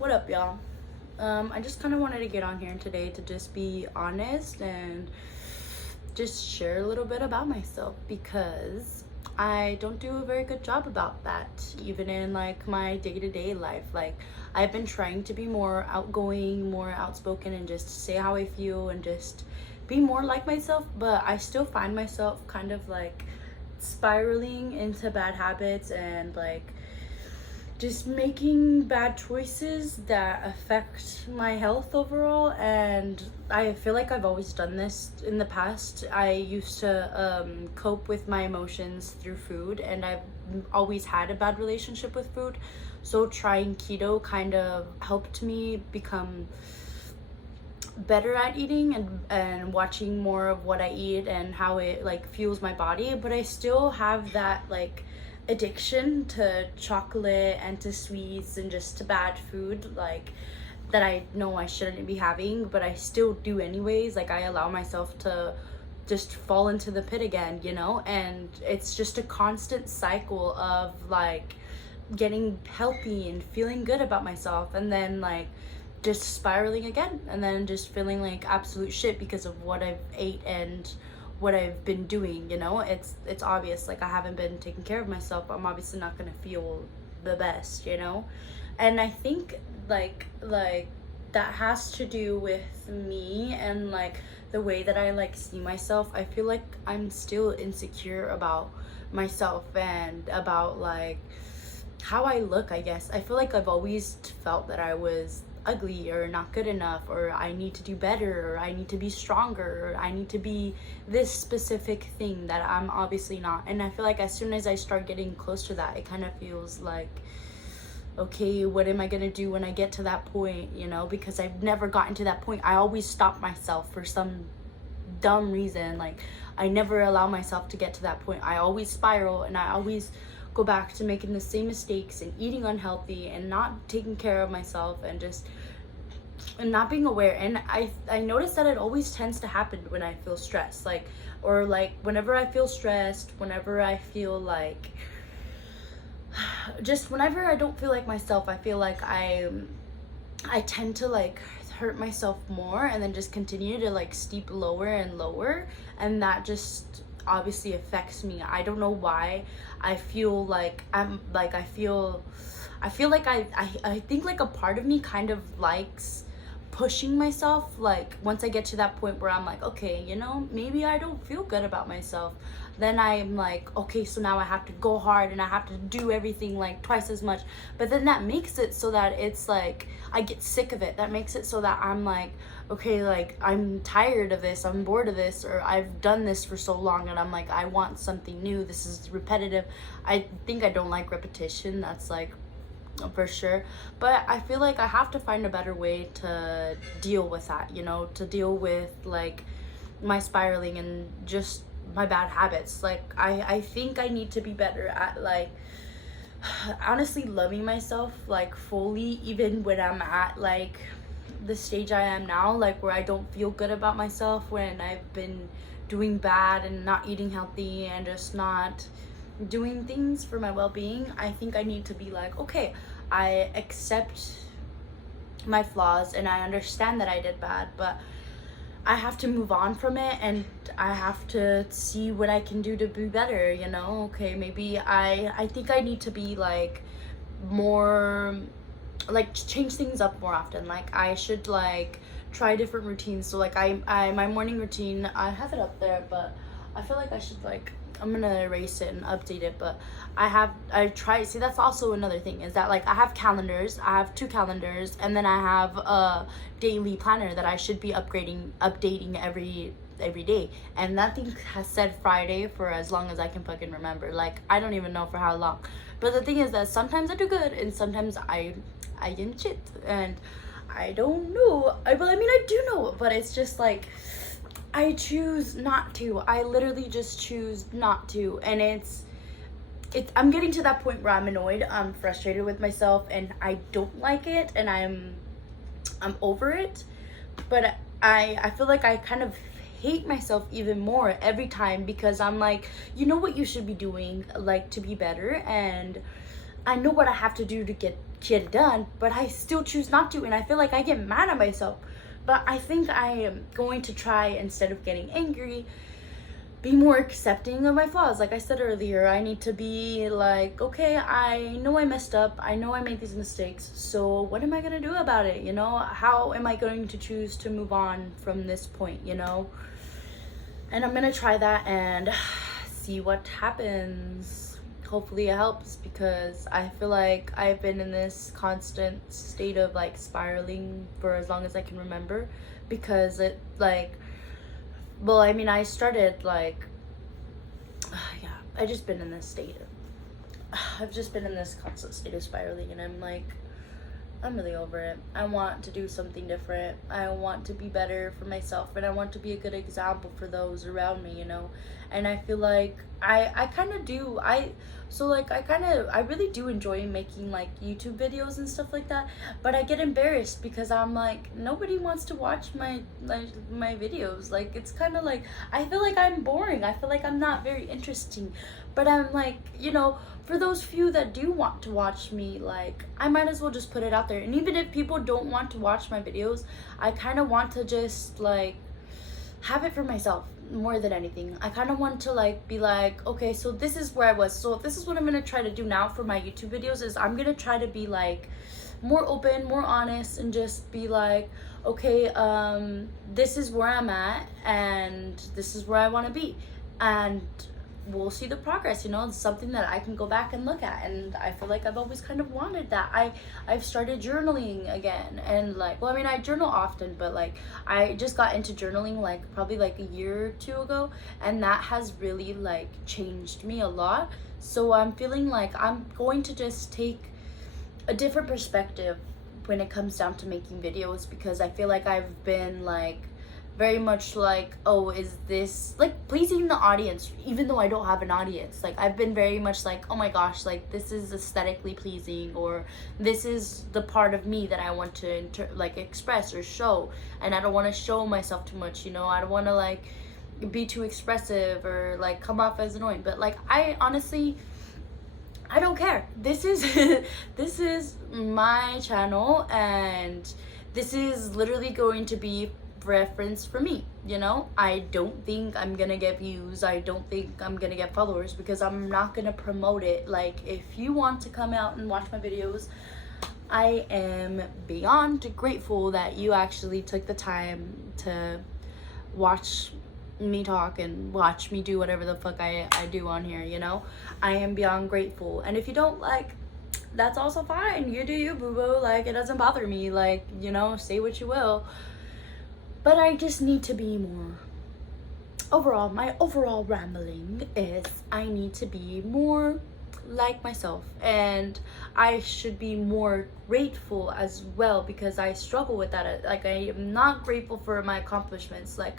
What up, y'all? I just kind of wanted to get on here today to just be honest and just share a little bit about myself because I don't do a very good job about that, even in like my day-to-day life. Like, I've been trying to be more outgoing, more outspoken, and just say how I feel and just be more like myself, but I still find myself kind of like spiraling into bad habits and like just making bad choices that affect my health overall. And I feel like I've always done this in the past. I used to cope with my emotions through food, and I've always had a bad relationship with food, so trying keto kind of helped me become better at eating and watching more of what I eat and how it like fuels my body. But I still have that like addiction to chocolate and to sweets and just to bad food, like that I know I shouldn't be having, but I still do anyways. Like, I allow myself to just fall into the pit again, and it's just a constant cycle of like getting healthy and feeling good about myself, and then like just spiraling again, and then just feeling like absolute shit because of what I've ate and what I've been doing. It's obvious, like I haven't been taking care of myself. I'm obviously not gonna feel the best, and I think like that has to do with me and like the way that I like see myself. I feel like I'm still insecure about myself and about like how I look, I guess. I feel like I've always felt that I was ugly or not good enough, or I need to do better, or I need to be stronger, or I need to be this specific thing that I'm obviously not. And I feel like as soon as I start getting close to that, it kind of feels like, okay, what am I gonna do when I get to that point, because I've never gotten to that point. I always stop myself for some dumb reason. Like, I never allow myself to get to that point. I always spiral, and I always go back to making the same mistakes and eating unhealthy and not taking care of myself and just and not being aware. And I notice that it always tends to happen when I feel stressed, like, or like whenever I feel stressed, whenever I feel like just whenever I don't feel like myself, I feel like I tend to like hurt myself more and then just continue to like steep lower and lower, and that just obviously affects me. I don't know why. I feel like I feel like I think like a part of me kind of likes pushing myself. Like, once I get to that point where I'm like, okay, maybe I don't feel good about myself, then I'm like, okay, so now I have to go hard and I have to do everything like twice as much. But then that makes it so that it's like I get sick of it. That makes it so that I'm like, okay, like I'm tired of this, I'm bored of this, or I've done this for so long and I'm like, I want something new. This is repetitive. I think I don't like repetition. That's like for sure. But I feel like I have to find a better way to deal with that, to deal with like my spiraling and just my bad habits. Like, I think I need to be better at like honestly loving myself like fully, even when I'm at like the stage I am now, like where I don't feel good about myself, when I've been doing bad and not eating healthy and just not doing things for my well-being. I think I need to be like, okay, I accept my flaws and I understand that I did bad, but I have to move on from it, and I have to see what I can do to be better. Okay, maybe I think I need to be like more like change things up more often. Like, I should like try different routines. So like I my morning routine, I have it up there, but I feel like I should like, I'm gonna erase it and update it. But I try, see, that's also another thing, is that like I have calendars. I have 2 calendars, and then I have a daily planner that I should be updating every day. And that thing has said Friday for as long as I can fucking remember. Like, I don't even know for how long. But the thing is that sometimes I do good and sometimes I am shit, and I don't know. I do know, but it's just like I choose not to. I literally just choose not to. And it's I'm getting to that point where I'm annoyed, I'm frustrated with myself, and I don't like it, and I'm over it. But I feel like I kind of hate myself even more every time, because I'm like, what you should be doing, like, to be better, and I know what I have to do to get it done, but I still choose not to, and I feel like I get mad at myself. But I think I am going to try, instead of getting angry, be more accepting of my flaws. Like I said earlier, I need to be like, okay, I know I messed up, I know I made these mistakes, so what am I gonna do about it? You know, how am I going to choose to move on from this point, you know? And I'm gonna try that and see what happens. Hopefully it helps, because I feel like I've been in this constant state of like spiraling for as long as I can remember, because it like, well, I mean, I started like, yeah, I've just been in this state of, I've just been in this constant state of spiraling, and I'm like, I'm really over it. I want to do something different. I want to be better for myself, and I want to be a good example for those around me, you know? And I feel like I kind of do. I really do enjoy making like YouTube videos and stuff like that, but I get embarrassed because I'm like, nobody wants to watch my videos. Like, it's kind of like, I feel like I'm boring. I feel like I'm not very interesting. But I'm like, you know, for those few that do want to watch me, like, I might as well just put it out there. And even if people don't want to watch my videos, I kind of want to just like have it for myself more than anything. I kind of want to like be like, okay, so this is where I was, so this is what I'm gonna try to do now for my YouTube videos, is I'm gonna try to be like more open, more honest, and just be like, okay, this is where I'm at and this is where I want to be, and we'll see the progress, you know? It's something that I can go back and look at, and I feel like I've always kind of wanted that. I've started journaling again, and like, well, I mean, I journal often, but like I just got into journaling like probably like a year or two ago, and that has really like changed me a lot. So I'm feeling like I'm going to just take a different perspective when it comes down to making videos, because I feel like I've been like very much like, oh, is this like pleasing the audience, even though I don't have an audience? Like, I've been very much like, oh my gosh, like this is aesthetically pleasing, or this is the part of me that I want to like express or show, and I don't want to show myself too much, you know? I don't want to like be too expressive or like come off as annoying. But like, I honestly, I don't care. This is this is my channel, and this is literally going to be reference for me, you know? I don't think I'm gonna get views, I don't think I'm gonna get followers, because I'm not gonna promote it. Like, if you want to come out and watch my videos, I am beyond grateful that you actually took the time to watch me talk and watch me do whatever the fuck I do on here, you know? I am beyond grateful. And if you don't, like, that's also fine. You do you, boo-boo. Like, it doesn't bother me. Like, you know, say what you will. But I just need to be more, overall, my overall rambling is I need to be more like myself, and I should be more grateful as well, because I struggle with that. Like, I am not grateful for my accomplishments. Like,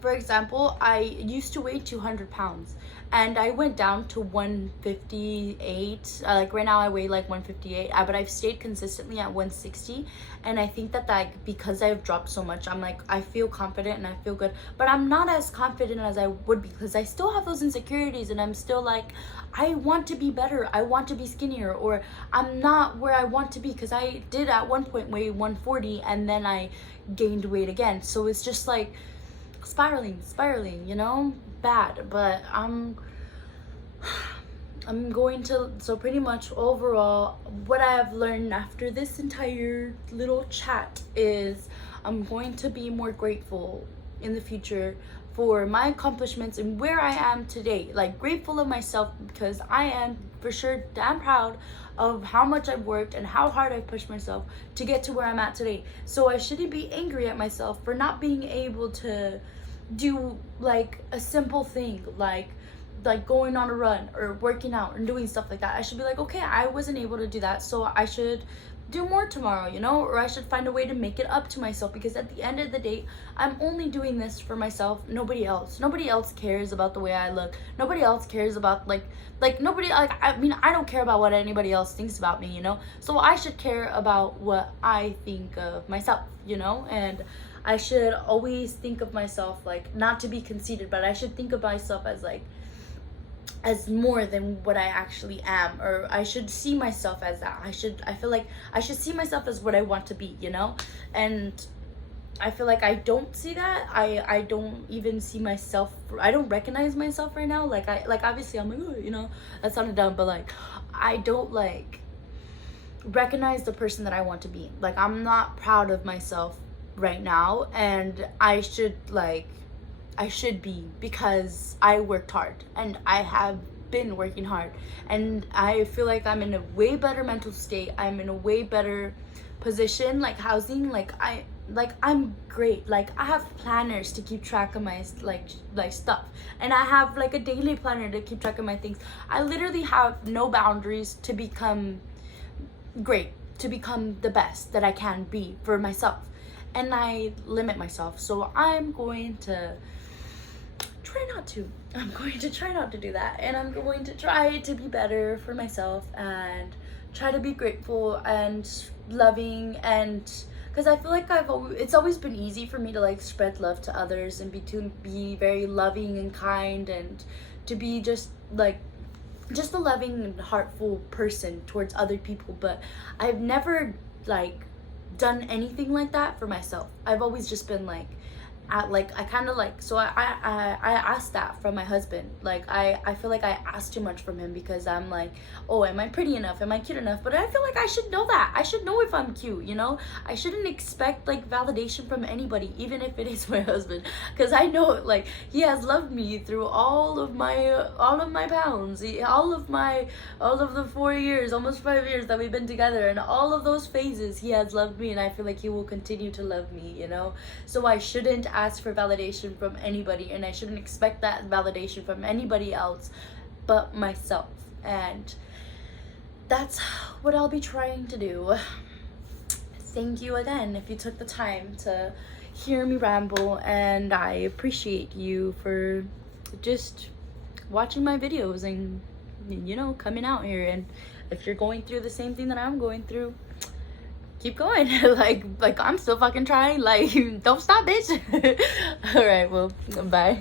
for example, I used to weigh 200 pounds, and I went down to 158. Like, right now I weigh like 158, but I've stayed consistently at 160. And I think that because I've dropped so much, I'm like, I feel confident and I feel good, but I'm not as confident as I would be, because I still have those insecurities, and I'm still like, I want to be better, I want to be skinnier, or I'm not where I want to be, because I did at one point weigh 140 and then I gained weight again. So it's just like spiraling, you know? Bad. But I'm going to, so pretty much overall, what I have learned after this entire little chat is I'm going to be more grateful in the future for my accomplishments and where I am today. Like, grateful of myself, because I am for sure damn proud of how much I've worked and how hard I've pushed myself to get to where I'm at today. So I shouldn't be angry at myself for not being able to do like a simple thing like going on a run or working out and doing stuff like that. I should be like, okay, I wasn't able to do that, so I should do more tomorrow, you know? Or I should find a way to make it up to myself, because at the end of the day, I'm only doing this for myself, nobody else. Nobody else cares about the way I look. Nobody else cares about like nobody, like, I mean, I don't care about what anybody else thinks about me, you know? So I should care about what I think of myself, you know? And I should always think of myself, like, not to be conceited, but I should think of myself as like as more than what I actually am, or I should see myself as that. I feel like I should see myself as what I want to be, you know? And I feel like I don't see that. I don't even see myself. I don't recognize myself right now. Like obviously I'm like, oh, you know, that sounded dumb, but like I don't like recognize the person that I want to be. Like I'm not proud of myself right now, and I should be, because I worked hard and I have been working hard, and I feel like I'm in a way better mental state. I'm in a way better position, like housing, I'm great. Like I have planners to keep track of my like stuff, and I have like a daily planner to keep track of my things. I literally have no boundaries to become great, to become the best that I can be for myself, and I limit myself. So I'm going to try not to. I'm going to try not to do that, and I'm going to try to be better for myself and try to be grateful and loving, and because I feel like it's always been easy for me to like spread love to others and be very loving and kind, and to be just a loving and heartful person towards other people. But I've never like done anything like that for myself. I've always just been like I kind of like, so I asked that from my husband. Like I feel like I asked too much from him, because I'm like, oh, am I pretty enough, am I cute enough? But I feel like I should know that. I should know if I'm cute, you know? I shouldn't expect like validation from anybody, even if it is my husband, because I know like he has loved me through all of my pounds, all of the 4 years, almost 5 years that we've been together, and all of those phases he has loved me, and I feel like he will continue to love me, you know? So I shouldn't ask for validation from anybody, and I shouldn't expect that validation from anybody else but myself. And that's what I'll be trying to do. Thank you again if you took the time to hear me ramble, and I appreciate you for just watching my videos and, you know, coming out here. And if you're going through the same thing that I'm going through, keep going. like I'm still fucking trying. Like, don't stop, bitch. All right, well, bye.